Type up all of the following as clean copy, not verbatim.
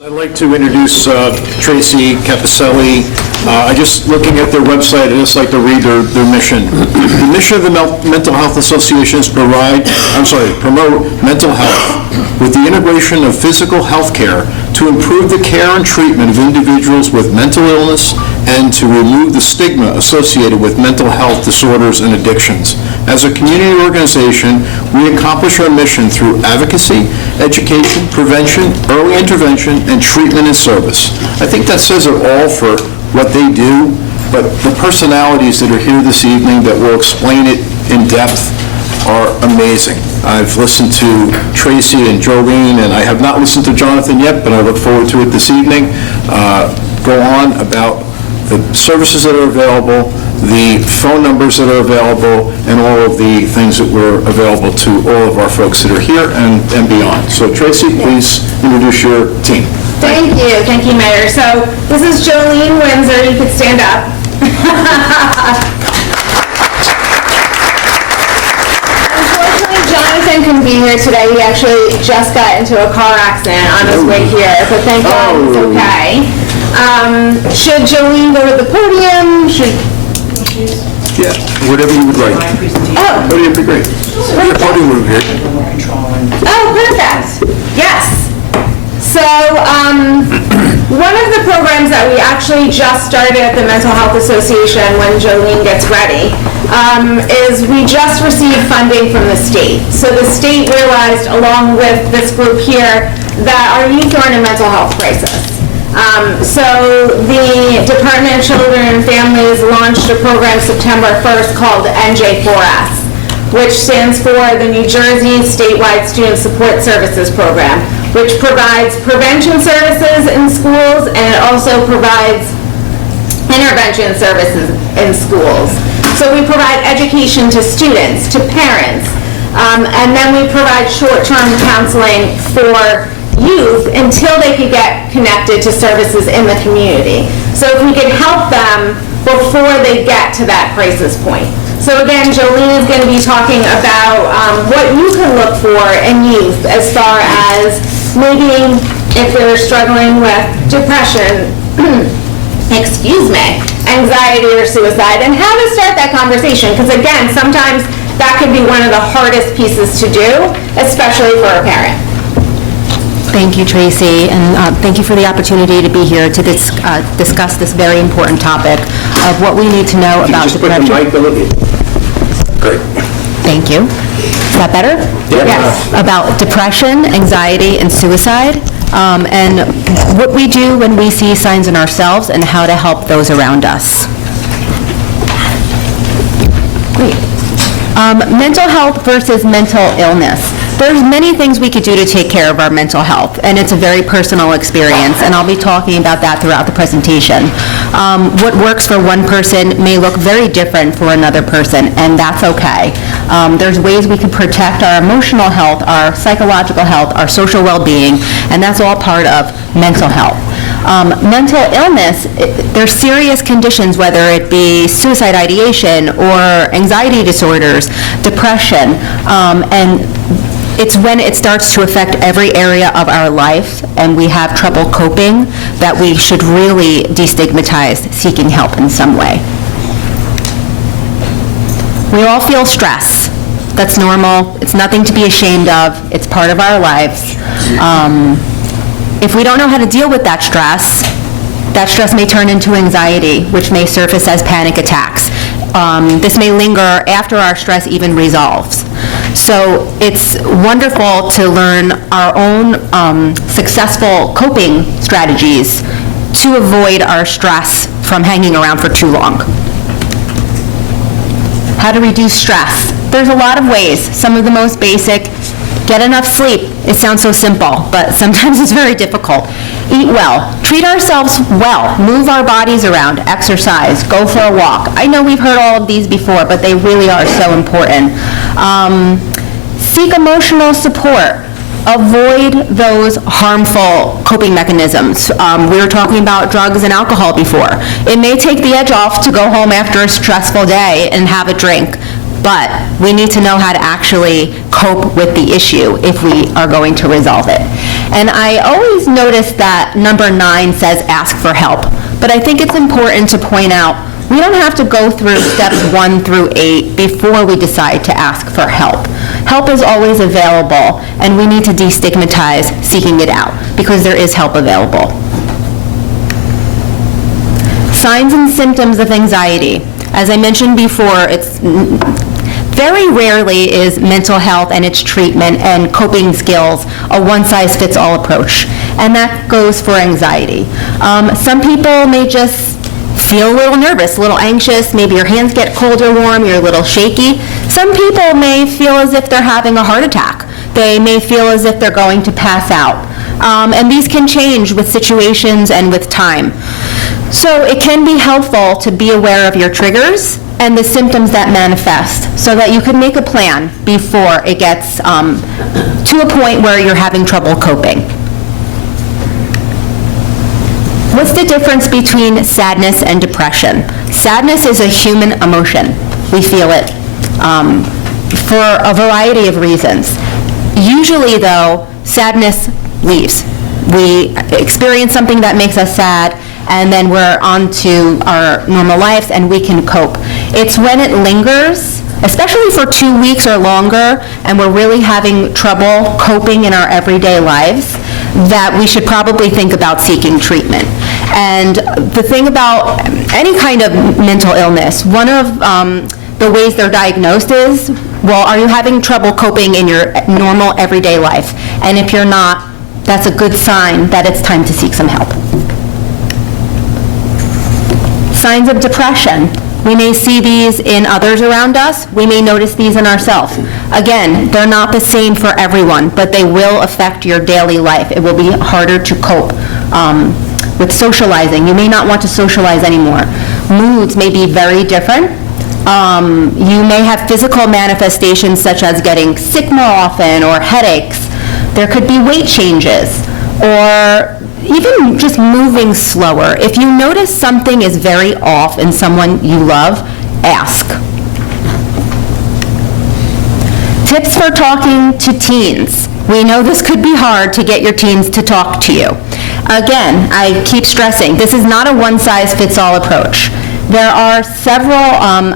I'd like to introduce Tracy Cappiccille. I just looking at their website, I just like to read their mission. The mission of the Mental Health Association is promote mental health with the integration of physical health care to improve the care and treatment of individuals with mental illness and to remove the stigma associated with mental health disorders and addictions. As a community organization, we accomplish our mission through advocacy, education, prevention, early intervention, and treatment and service. I think that says it all for what they do, but the personalities that are here this evening that will explain it in depth are amazing. I've listened to Tracy and Jolene, and I have not listened to Jonathan yet, but I look forward to it this evening. Go on about the services that are available, the phone numbers that are available, and all of the things that were available to all of our folks that are here and beyond. So Tracy, please introduce your team. Thank you, Mayor. So this is Jolene Winsor. You could stand up. Unfortunately, Jonathan couldn't be here today. He actually just got into a car accident on his way here, but thank God it's okay. Should Jolene go to the podium? Yeah, whatever you would like. Oh, Podium would be great. The podium would be great. Oh, perfect. Yes. So, one of the programs that we actually just started at the Mental Health Association when Jolene gets ready is we just received funding from the state. So the state realized, along with this group here, that our youth are in a mental health crisis. So the Department of Children and Families launched a program September 1st called NJ4S, which stands for the New Jersey Statewide Student Support Services Program, which provides prevention services in schools, and it also provides intervention services in schools. So we provide education to students, to parents, and then we provide short-term counseling for youth until they could get connected to services in the community. So if we could help them before they get to that crisis point. So again, Jolene is going to be talking about what you can look for in youth as far as maybe if they're struggling with depression, excuse me, anxiety or suicide, and how to start that conversation. Because again, sometimes that could be one of the hardest pieces to do, especially for a parent. Thank you, Tracy, and thank you for the opportunity to be here to discuss this very important topic of what we need to know about depression. Just put the mic over you. Great. Thank you. Is that better? Yeah. Yes. About depression, anxiety, and suicide, and what we do when we see signs in ourselves and how to help those around us. Great. Mental health versus mental illness. There's many things we could do to take care of our mental health, and it's a very personal experience, and I'll be talking about that throughout the presentation. What works for one person may look very different for another person, and that's okay. There's ways we can protect our emotional health, our psychological health, our social well-being, and that's all part of mental health. Mental illness, there's serious conditions, whether it be suicide ideation or anxiety disorders, depression, and it's when it starts to affect every area of our life and we have trouble coping that we should really destigmatize seeking help in some way. We all feel stress. That's normal. It's nothing to be ashamed of. It's part of our lives. If we don't know how to deal with that stress may turn into anxiety, which may surface as panic attacks. This may linger after our stress even resolves. So it's wonderful to learn our own successful coping strategies to avoid our stress from hanging around for too long. How to reduce stress. There's a lot of ways. Some of the most basic, get enough sleep. It sounds so simple, but sometimes it's very difficult. Eat well. Treat ourselves well. Move our bodies around. Exercise. Go for a walk. I know we've heard all of these before, but they really are so important. Seek emotional support. Avoid those harmful coping mechanisms. We were talking about drugs and alcohol before. It may take the edge off to go home after a stressful day and have a drink. but we need to know how to actually cope with the issue if we are going to resolve it. And I always notice that number 9 says ask for help, but I think it's important to point out we don't have to go through steps 1 through 8 before we decide to ask for help. Help is always available, and we need to destigmatize seeking it out because there is help available. Signs and symptoms of anxiety. As I mentioned before, it's very rarely is mental health and its treatment and coping skills a one-size-fits-all approach, and that goes for anxiety. Some people may just feel a little nervous, a little anxious, maybe your hands get cold or warm, you're a little shaky. Some people may feel as if they're having a heart attack. They may feel as if they're going to pass out. And these can change with situations and with time. So it can be helpful to be aware of your triggers and the symptoms that manifest so that you can make a plan before it gets to a point where you're having trouble coping. What's the difference between sadness and depression? Sadness is a human emotion. We feel it for a variety of reasons. Usually, though, sadness leaves. We experience something that makes us sad, and then we're on to our normal lives and we can cope. It's when it lingers, especially for 2 weeks or longer, and we're really having trouble coping in our everyday lives, that we should probably think about seeking treatment. And the thing about any kind of mental illness, one of the ways they're diagnosed is, well, are you having trouble coping in your normal everyday life? And if you're not, that's a good sign that it's time to seek some help. Signs of depression. We may see these in others around us. We may notice these in ourselves. Again, they're not the same for everyone, but they will affect your daily life. It will be harder to cope with socializing. You may not want to socialize anymore. Moods may be very different. You may have physical manifestations such as getting sick more often or headaches. There could be weight changes or even just moving slower. If you notice something is very off in someone you love, ask. Tips for talking to teens. We know this could be hard to get your teens to talk to you. Again, I keep stressing, this is not a one-size-fits-all approach. There are several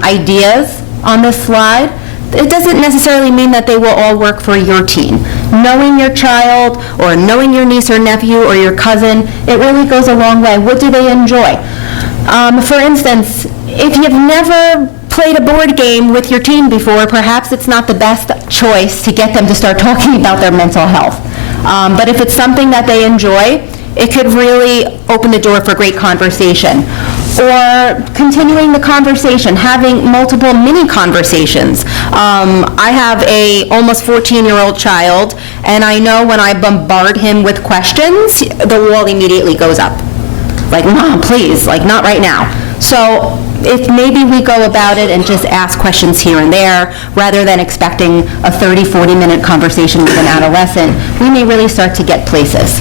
ideas on this slide. It doesn't necessarily mean that they will all work for your teen. Knowing your child or knowing your niece or nephew or your cousin, it really goes a long way. What do they enjoy? For instance, if you've never played a board game with your teen before, perhaps it's not the best choice to get them to start talking about their mental health. But if it's something that they enjoy, it could really open the door for great conversation. Or continuing the conversation, having multiple mini conversations. I have a almost 14-year-old child, and I know when I bombard him with questions, the wall immediately goes up. Like, Mom, please, like, not right now. So if maybe we go about it and just ask questions here and there, rather than expecting a 30, 40-minute conversation with an adolescent, we may really start to get places.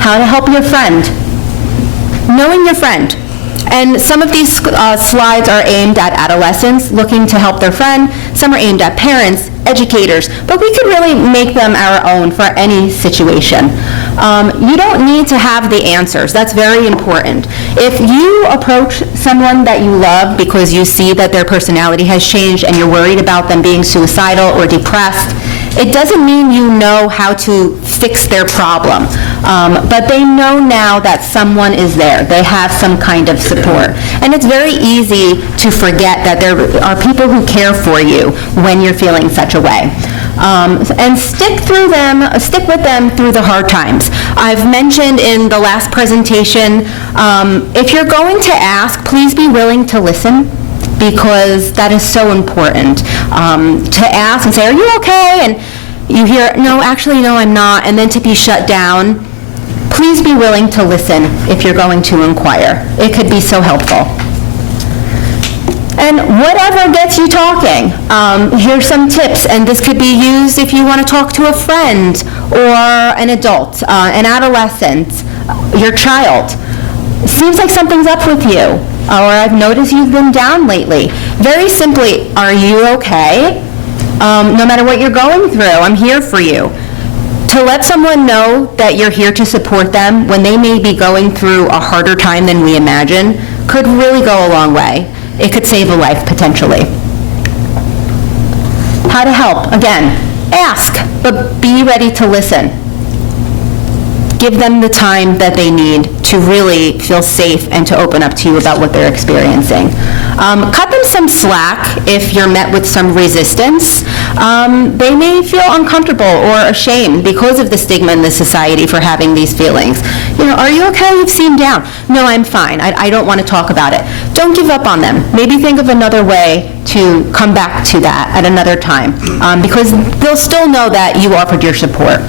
How to help your friend. Knowing your friend. And some of these slides are aimed at adolescents looking to help their friend. Some are aimed at parents, educators, but we could really make them our own for any situation. You don't need to have the answers. That's very important. If you approach someone that you love because you see that their personality has changed and you're worried about them being suicidal or depressed, it doesn't mean you know how to fix their problem, but they know now that someone is there. They have some kind of support. And it's very easy to forget that there are people who care for you when you're feeling such a way. And stick with them through the hard times. I've mentioned in the last presentation, if you're going to ask, please be willing to listen, because that is so important. To ask and say, are you okay? And you hear, no, actually, no, I'm not, and then to be shut down. Please be willing to listen if you're going to inquire. It could be so helpful. And whatever gets you talking, here's some tips, and this could be used if you want to talk to a friend or an adult, an adolescent, your child. Seems like something's up with you. or I've noticed you've been down lately. Very simply, are you okay? No matter what you're going through, I'm here for you. To let someone know that you're here to support them when they may be going through a harder time than we imagine could really go a long way. It could save a life, potentially. How to help? Again, ask, but be ready to listen. Give them the time that they need to really feel safe and to open up to you about what they're experiencing. Cut them some slack if you're met with some resistance. They may feel uncomfortable or ashamed because of the stigma in the society for having these feelings. Are you okay? You seem down. No, I'm fine. I don't want to talk about it. Don't give up on them. Maybe think of another way to come back to that at another time, because they'll still know that you offered your support.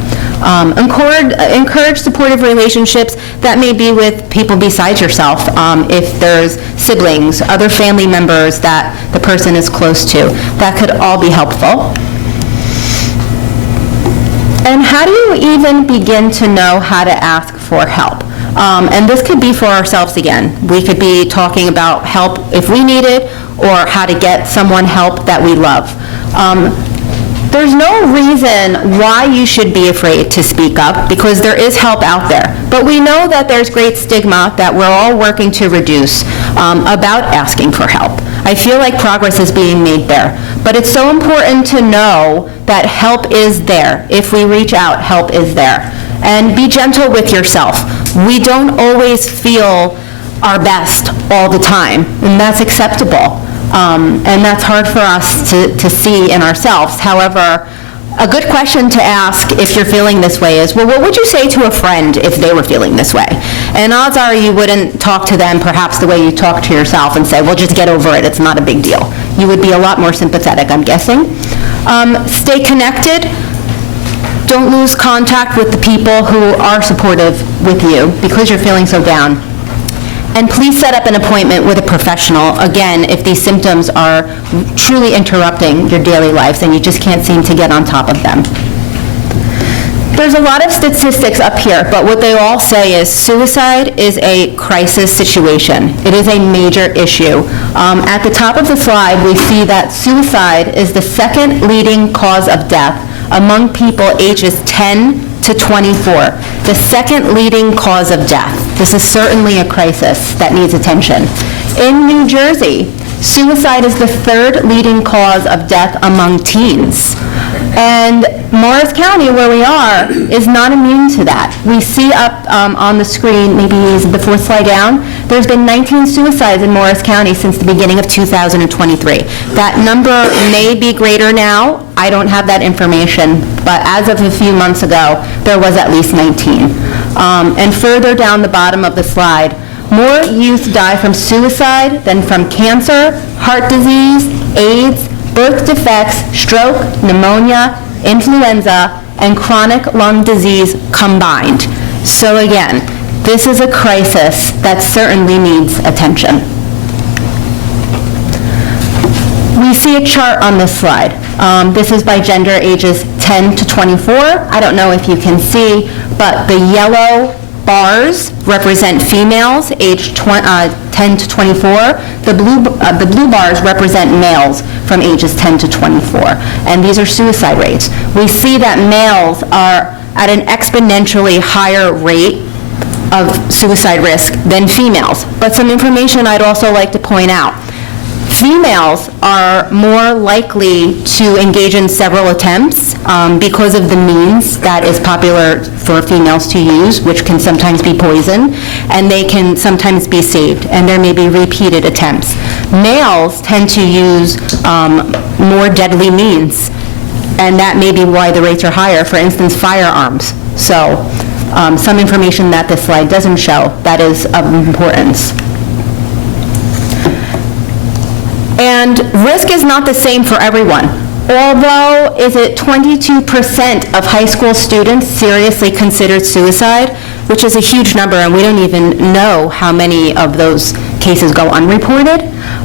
Encourage supportive relationships that may be with people besides yourself, if there's siblings, other family members that the person is close to. That could all be helpful. And how do you even begin to know how to ask for help? And this could be for ourselves again. We could be talking about help if we need it, or how to get someone help that we love. There's no reason why you should be afraid to speak up, because there is help out there. But we know that there's great stigma that we're all working to reduce about asking for help. I feel like progress is being made there. But it's so important to know that help is there. If we reach out, help is there. And be gentle with yourself. We don't always feel our best all the time, and that's acceptable. And that's hard for us to see in ourselves. However, a good question to ask if you're feeling this way is, well, what would you say to a friend if they were feeling this way? And odds are you wouldn't talk to them perhaps the way you talk to yourself and say, well, just get over it, it's not a big deal. You would be a lot more sympathetic, I'm guessing. Stay connected. Don't lose contact with the people who are supportive with you because you're feeling so down. And please set up an appointment with a professional, again, if these symptoms are truly interrupting your daily lives and you just can't seem to get on top of them. There's a lot of statistics up here, but what they all say is suicide is a crisis situation. It is a major issue. At the top of the slide, we see that suicide is the second leading cause of death among people ages 10 to 24, the second leading cause of death. This is certainly a crisis that needs attention. In New Jersey, suicide is the third leading cause of death among teens. And Morris County, where we are, is not immune to that. We see up on the screen, maybe is the fourth slide down, there's been 19 suicides in Morris County since the beginning of 2023. That number may be greater now. I don't have that information, but as of a few months ago, there was at least 19. And further down the bottom of the slide, more youth die from suicide than from cancer, heart disease, AIDS, birth defects, stroke, pneumonia, influenza, and chronic lung disease combined. So again, this is a crisis that certainly needs attention. We see a chart on this slide. This is by gender ages 10 to 24. I don't know if you can see, but the yellow bars represent females aged 10 to 24. The blue bars represent males from ages 10 to 24. And these are suicide rates. We see that males are at an exponentially higher rate of suicide risk than females. But some information I'd also like to point out. Females are more likely to engage in several attempts because of the means that is popular for females to use, which can sometimes be poison, and they can sometimes be saved, and there may be repeated attempts. Males tend to use more deadly means, and that may be why the rates are higher, for instance, firearms. So some information that this slide doesn't show that is of importance. And risk is not the same for everyone. Although, is it 22% of high school students seriously considered suicide, which is a huge number, and we don't even know how many of those cases go unreported.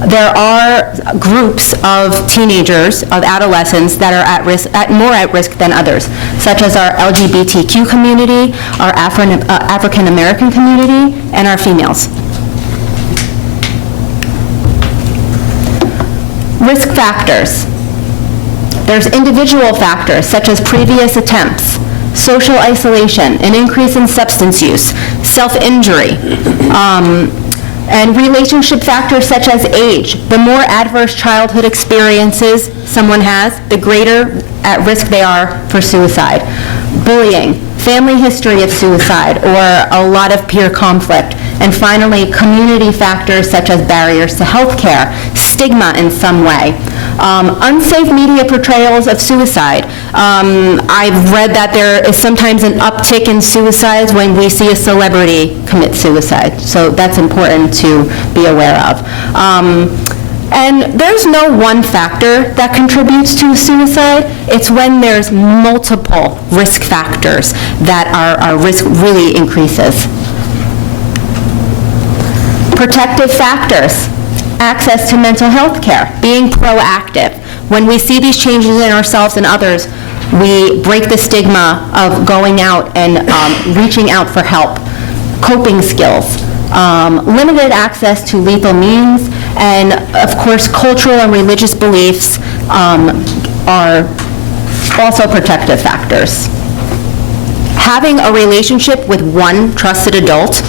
There are groups of teenagers, of adolescents that are at risk, more at risk than others, such as our LGBTQ community, our African American community, and our females. Risk factors. There's individual factors such as previous attempts, social isolation, an increase in substance use, self-injury, and relationship factors such as age. The more adverse childhood experiences someone has, the greater at risk they are for suicide. Bullying, family history of suicide, or a lot of peer conflict. And finally, community factors such as barriers to health care, stigma in some way. Unsafe media portrayals of suicide. I've read that there is sometimes an uptick in suicides when we see a celebrity commit suicide, so that's important to be aware of. And there's no one factor that contributes to suicide. It's when there's multiple risk factors that our risk really increases. Protective factors. Access to mental health care, being proactive. When we see these changes in ourselves and others, we break the stigma of going out and reaching out for help. Coping skills, limited access to lethal means, and of course, cultural and religious beliefs are also protective factors. Having a relationship with one trusted adult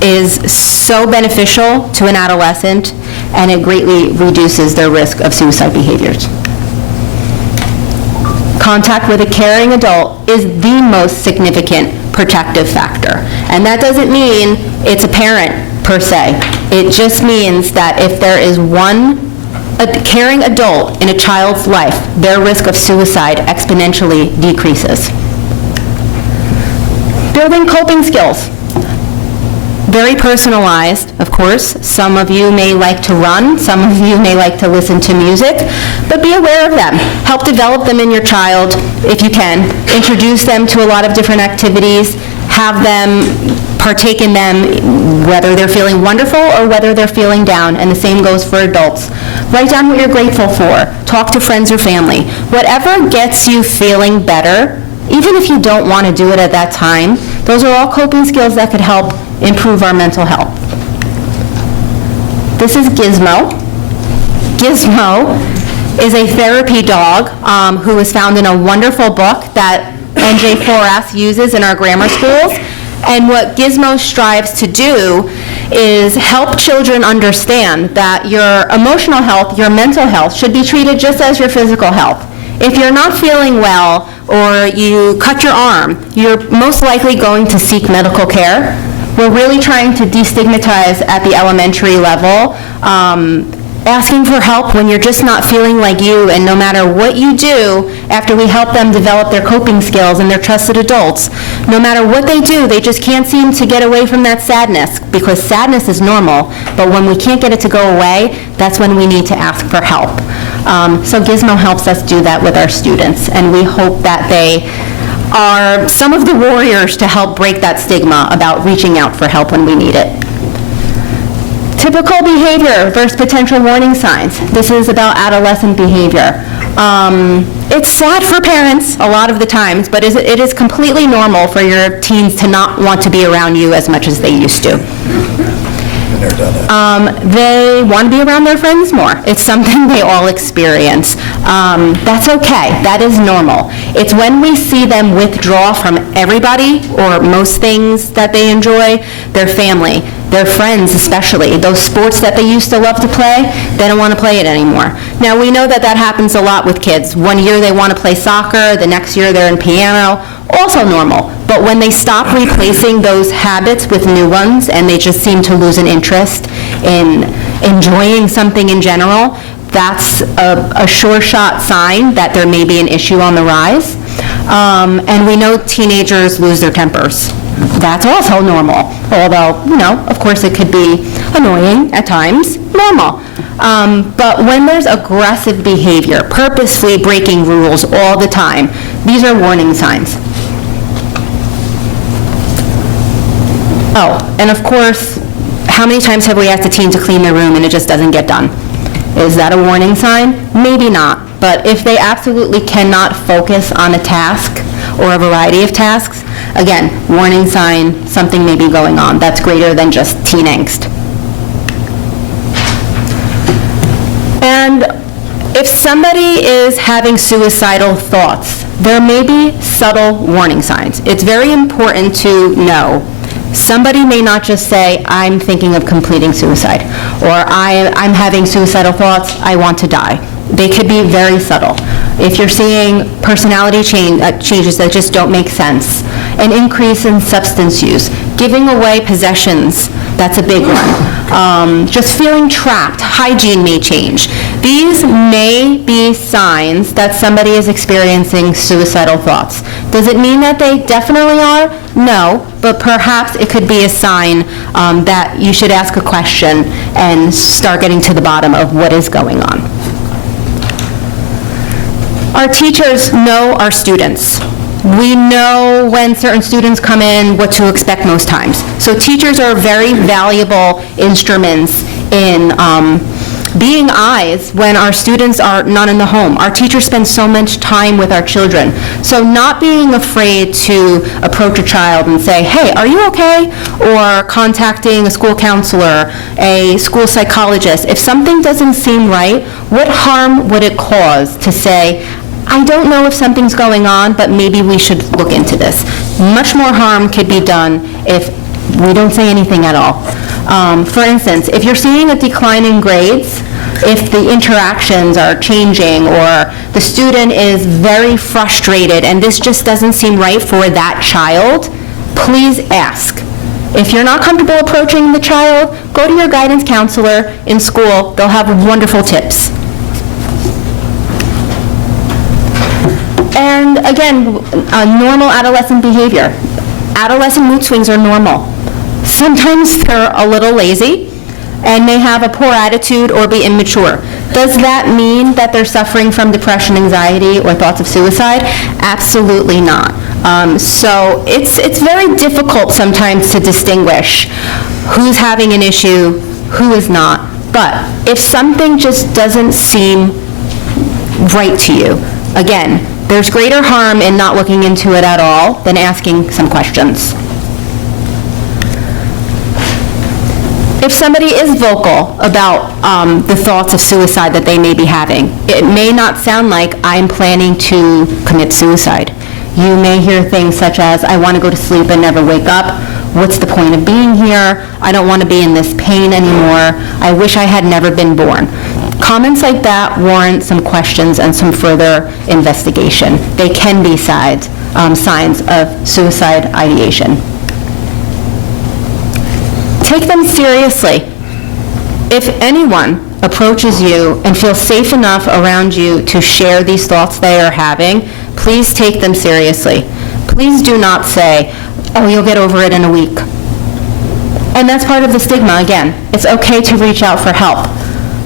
is so beneficial to an adolescent, and it greatly reduces their risk of suicide behaviors. Contact with a caring adult is the most significant protective factor. And that doesn't mean it's a parent, per se. It just means that if there is a caring adult in a child's life, their risk of suicide exponentially decreases. Building coping skills. Very personalized, of course. Some of you may like to run, some of you may like to listen to music, but be aware of them. Help develop them in your child if you can. Introduce them to a lot of different activities. Have them partake in them, whether they're feeling wonderful or whether they're feeling down, and the same goes for adults. Write down what you're grateful for. Talk to friends or family. Whatever gets you feeling better, even if you don't want to do it at that time, those are all coping skills that could help improve our mental health. This is Gizmo. Gizmo is a therapy dog who was found in a wonderful book that NJ4S uses in our grammar schools. And what Gizmo strives to do is help children understand that your emotional health, your mental health, should be treated just as your physical health. If you're not feeling well or you cut your arm, you're most likely going to seek medical care. We're really trying to destigmatize at the elementary level, asking for help when you're just not feeling like you, and no matter what you do, after we help them develop their coping skills and their trusted adults, no matter what they do, they just can't seem to get away from that sadness, because sadness is normal, but when we can't get it to go away, that's when we need to ask for help. So Gizmo helps us do that with our students, and we hope that they are some of the warriors to help break that stigma about reaching out for help when we need it. Typical behavior versus potential warning signs. This is about adolescent behavior. It's sad for parents a lot of the times, but it is completely normal for your teens to not want to be around you as much as they used to. They want to be around their friends more. It's something they all experience. That's okay. That is normal. It's when we see them withdraw from everybody or most things that they enjoy, their family, their friends especially, those sports that they used to love to play, they don't want to play it anymore. Now, we know that that happens a lot with kids. One year they want to play soccer, the next year they're in piano, also normal. But when they stop replacing those habits with new ones and they just seem to lose an interest in enjoying something in general, that's a sure shot sign that there may be an issue on the rise. And we know teenagers lose their tempers. That's also normal, although, of course it could be annoying at times, normal. But when there's aggressive behavior, purposefully breaking rules all the time, these are warning signs. Oh, and of course, how many times have we asked a teen to clean their room and it just doesn't get done? Is that a warning sign? Maybe not. But if they absolutely cannot focus on a task or a variety of tasks, again, warning sign, something may be going on. That's greater than just teen angst. And If somebody is having suicidal thoughts, there may be subtle warning signs. It's very important to know. Somebody may not just say, I'm thinking of completing suicide, or I'm having suicidal thoughts, I want to die. They could be very subtle. If you're seeing personality changes that just don't make sense, an increase in substance use, giving away possessions, that's a big one. Just feeling trapped, hygiene may change. These may be signs that somebody is experiencing suicidal thoughts. Does it mean that they definitely are? No, but perhaps it could be a sign that you should ask a question and start getting to the bottom of what is going on. Our teachers know our students. We know when certain students come in what to expect most times. So teachers are very valuable instruments in being eyes when our students are not in the home. Our teachers spend so much time with our children. So not being afraid to approach a child and say, hey, are you okay? Or contacting a school counselor, a school psychologist. If something doesn't seem right, what harm would it cause to say, I don't know if something's going on, but maybe we should look into this. Much more harm could be done if we don't say anything at all. For instance, if you're seeing a decline in grades, if the interactions are changing, or the student is very frustrated and this just doesn't seem right for that child, please ask. If you're not comfortable approaching the child, go to your guidance counselor in school. They'll have wonderful tips. And again, normal adolescent behavior. Adolescent mood swings are normal. Sometimes they're a little lazy and may have a poor attitude or be immature. Does that mean that they're suffering from depression, anxiety, or thoughts of suicide? Absolutely not. So it's very difficult sometimes to distinguish who's having an issue, who is not. But if something just doesn't seem right to you, again, there's greater harm in not looking into it at all than asking some questions. If somebody is vocal about the thoughts of suicide that they may be having, it may not sound like I'm planning to commit suicide. You may hear things such as, I want to go to sleep and never wake up. What's the point of being here? I don't want to be in this pain anymore. I wish I had never been born. Comments like that warrant some questions and some further investigation. They can be signs of suicide ideation. Take them seriously. If anyone approaches you and feels safe enough around you to share these thoughts they are having, please take them seriously. Please do not say, oh, you'll get over it in a week. And that's part of the stigma, again. It's okay to reach out for help.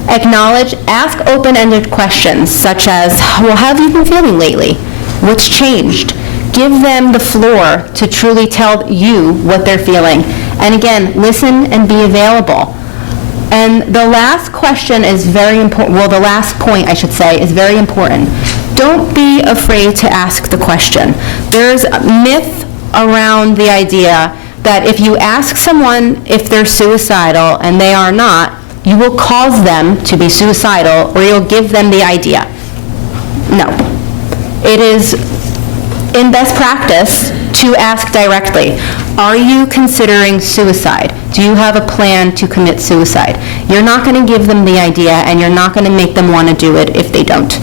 Acknowledge, ask open-ended questions such as, well, how have you been feeling lately? What's changed? Give them the floor to truly tell you what they're feeling. And again, listen and be available. And the last question is very important, well, the last point, I should say, is very important. Don't be afraid to ask the question. There's a myth around the idea that if you ask someone if they're suicidal and they are not, you will cause them to be suicidal, or you'll give them the idea. No. It is in best practice to ask directly, are you considering suicide? Do you have a plan to commit suicide? You're not going to give them the idea, and you're not going to make them want to do it if they don't.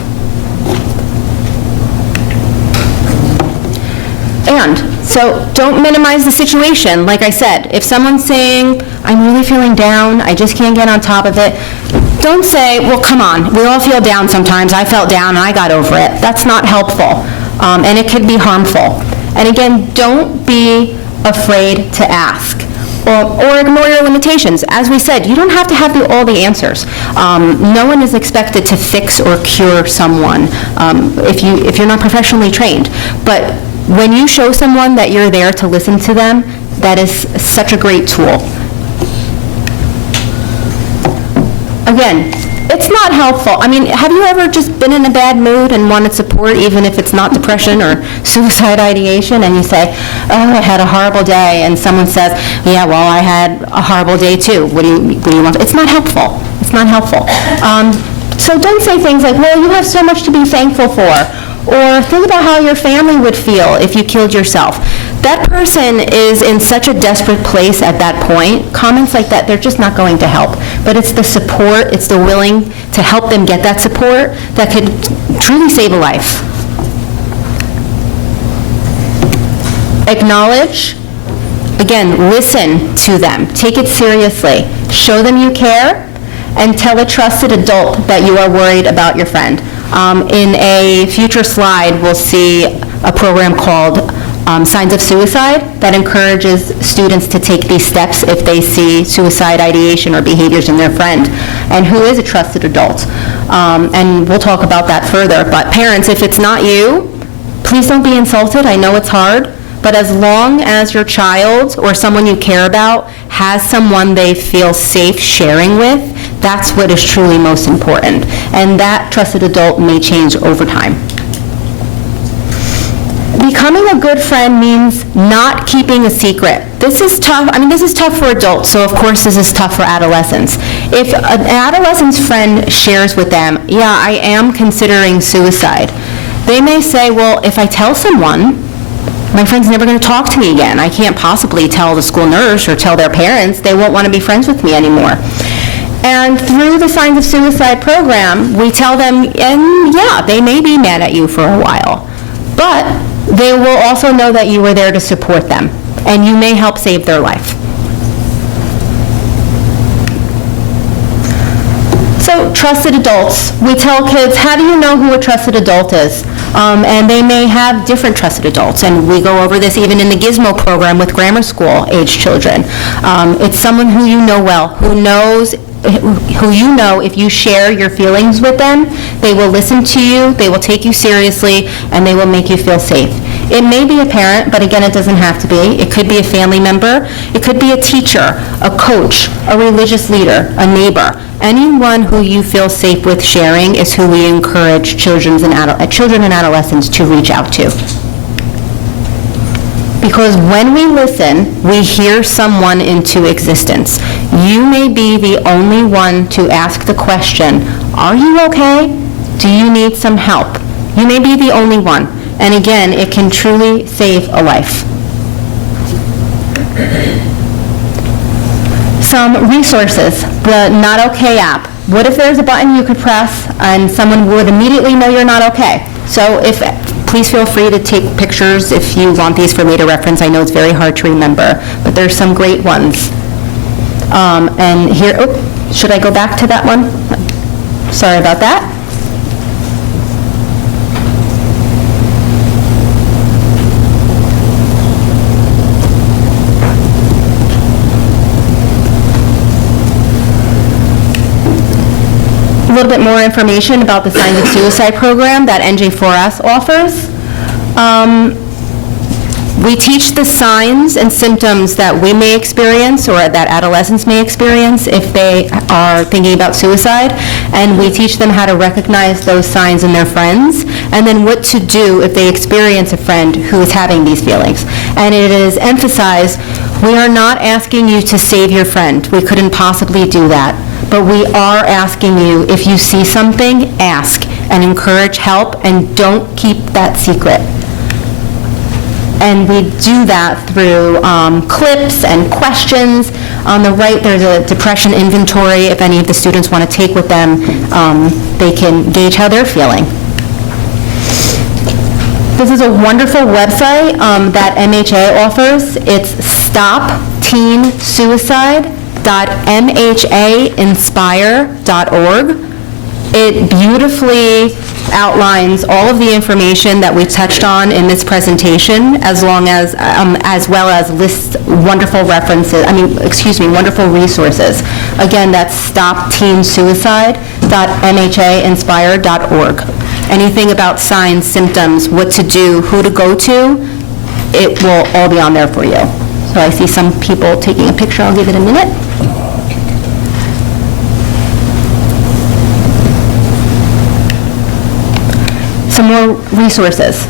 And so don't minimize the situation. Like I said, if someone's saying, I'm really feeling down, I just can't get on top of it, don't say, well, come on, we all feel down sometimes. I felt down and I got over it. That's not helpful, and it could be harmful. And again, don't be afraid to ask or ignore your limitations. As we said, you don't have to have all the answers. No one is expected to fix or cure someone if you're not professionally trained. But when you show someone that you're there to listen to them, that is such a great tool. Again, it's not helpful. I mean, have you ever just been in a bad mood and wanted support, even if it's not depression or suicide ideation, and you say, oh, I had a horrible day, and someone says, yeah, well, I had a horrible day too. What do you want? It's not helpful. It's not helpful. So don't say things like, well, you have so much to be thankful for, or think about how your family would feel if you killed yourself. That person is in such a desperate place at that point. Comments like that, they're just not going to help. But it's the support, it's the willing to help them get that support that could truly save a life. Acknowledge, again, listen to them. Take it seriously. Show them you care, and tell a trusted adult that you are worried about your friend. In a future slide, we'll see a program called Signs of Suicide that encourages students to take these steps if they see suicide ideation or behaviors in their friend, and who is a trusted adult. And we'll talk about that further. But parents, if it's not you, please don't be insulted. I know it's hard. But as long as your child or someone you care about has someone they feel safe sharing with, that's what is truly most important. And that trusted adult may change over time. Becoming a good friend means not keeping a secret. This is tough. I mean, this is tough for adults, so of course this is tough for adolescents. If an adolescent's friend shares with them, yeah, I am considering suicide, they may say, well, if I tell someone, my friend's never going to talk to me again. I can't possibly tell the school nurse or tell their parents. They won't want to be friends with me anymore. And through the Signs of Suicide program, we tell them, and yeah, they may be mad at you for a while, but they will also know that you were there to support them, and you may help save their life. So, trusted adults. We tell kids, how do you know who a trusted adult is? And they may have different trusted adults, and we go over this even in the Gizmo program with grammar school age children. It's someone who you know well, who you know if you share your feelings with them, they will listen to you, they will take you seriously, and they will make you feel safe. It may be a parent, but again, it doesn't have to be. It could be a family member. It could be a teacher, a coach, a religious leader, a neighbor. Anyone who you feel safe with sharing is who we encourage children and adolescents to reach out to. Because when we listen, we hear someone into existence. You may be the only one to ask the question, are you okay? Do you need some help? You may be the only one. And again, it can truly save a life. Some resources, the Not Okay app. What if there's a button you could press and someone would immediately know you're not okay? So please feel free to take pictures if you want these for later reference. I know it's very hard to remember, but there's some great ones. And here, should I go back to that one? Sorry about that. A little bit more information about the Signs of Suicide program that NJ4S offers. We teach the signs and symptoms that we may experience or that adolescents may experience if they are thinking about suicide, and we teach them how to recognize those signs in their friends, and then what to do if they experience a friend who is having these feelings. And it is emphasized, we are not asking you to save your friend. We couldn't possibly do that. But we are asking you, if you see something, ask and encourage help, and don't keep that secret. And we do that through clips and questions. On the right, there's a depression inventory. If any of the students want to take with them, they can gauge how they're feeling. This is a wonderful website that MHA offers. It's stopteensuicide.mhainspire.org. It beautifully outlines all of the information that we touched on in this presentation, as well as lists wonderful wonderful resources. Again, that's stopteensuicide.mhainspire.org. Anything about signs, symptoms, what to do, who to go to, it will all be on there for you. So I see some people taking a picture. I'll give it a minute. Some more resources.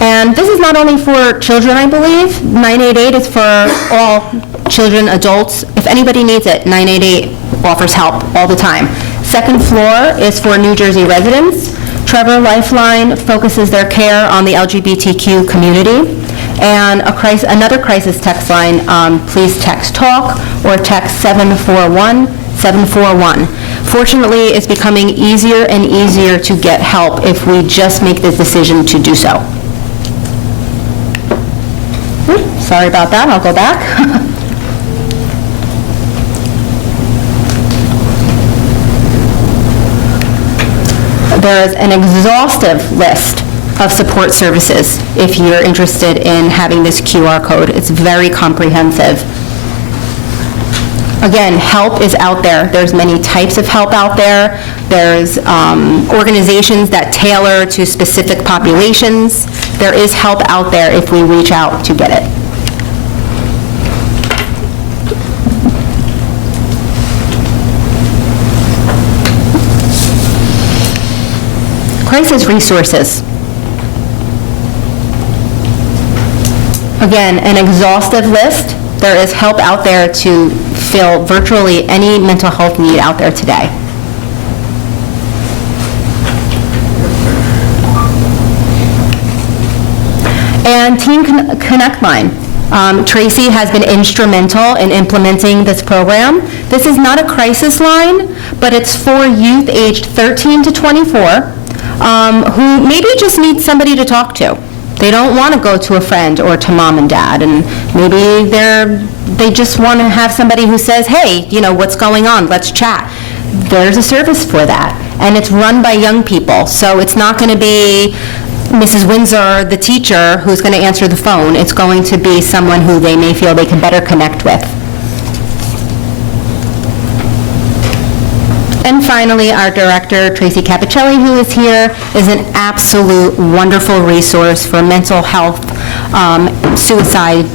And this is not only for children, I believe. 988 is for all children, adults. If anybody needs it, 988 offers help all the time. Second floor is for New Jersey residents. Trevor Lifeline focuses their care on the LGBTQ community. And another crisis text line, please text TALK or text 741-741. Fortunately, it's becoming easier and easier to get help if we just make the decision to do so. Sorry about that, I'll go back. There is an exhaustive list of support services if you're interested in having this QR code. It's very comprehensive. Again, help is out there. There's many types of help out there. There's organizations that tailor to specific populations. There is help out there if we reach out to get it. Crisis resources. Again, an exhaustive list. There is help out there to fill virtually any mental health need out there today. And Teen Connect Line. Tracy has been instrumental in implementing this program. This is not a crisis line, but it's for youth aged 13 to 24 who maybe just need somebody to talk to. They don't want to go to a friend or to mom and dad, and maybe they just want to have somebody who says, hey, you know, what's going on? Let's chat. There's a service for that, and it's run by young people, so it's not going to be Mrs. Winsor, the teacher, who's going to answer the phone. It's going to be someone who they may feel they can better connect with. And finally, our director, Tracy Cappiccille, who is here, is an absolute wonderful resource for mental health, suicide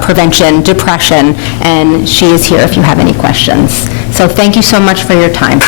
prevention, depression, and she is here if you have any questions. So thank you so much for your time.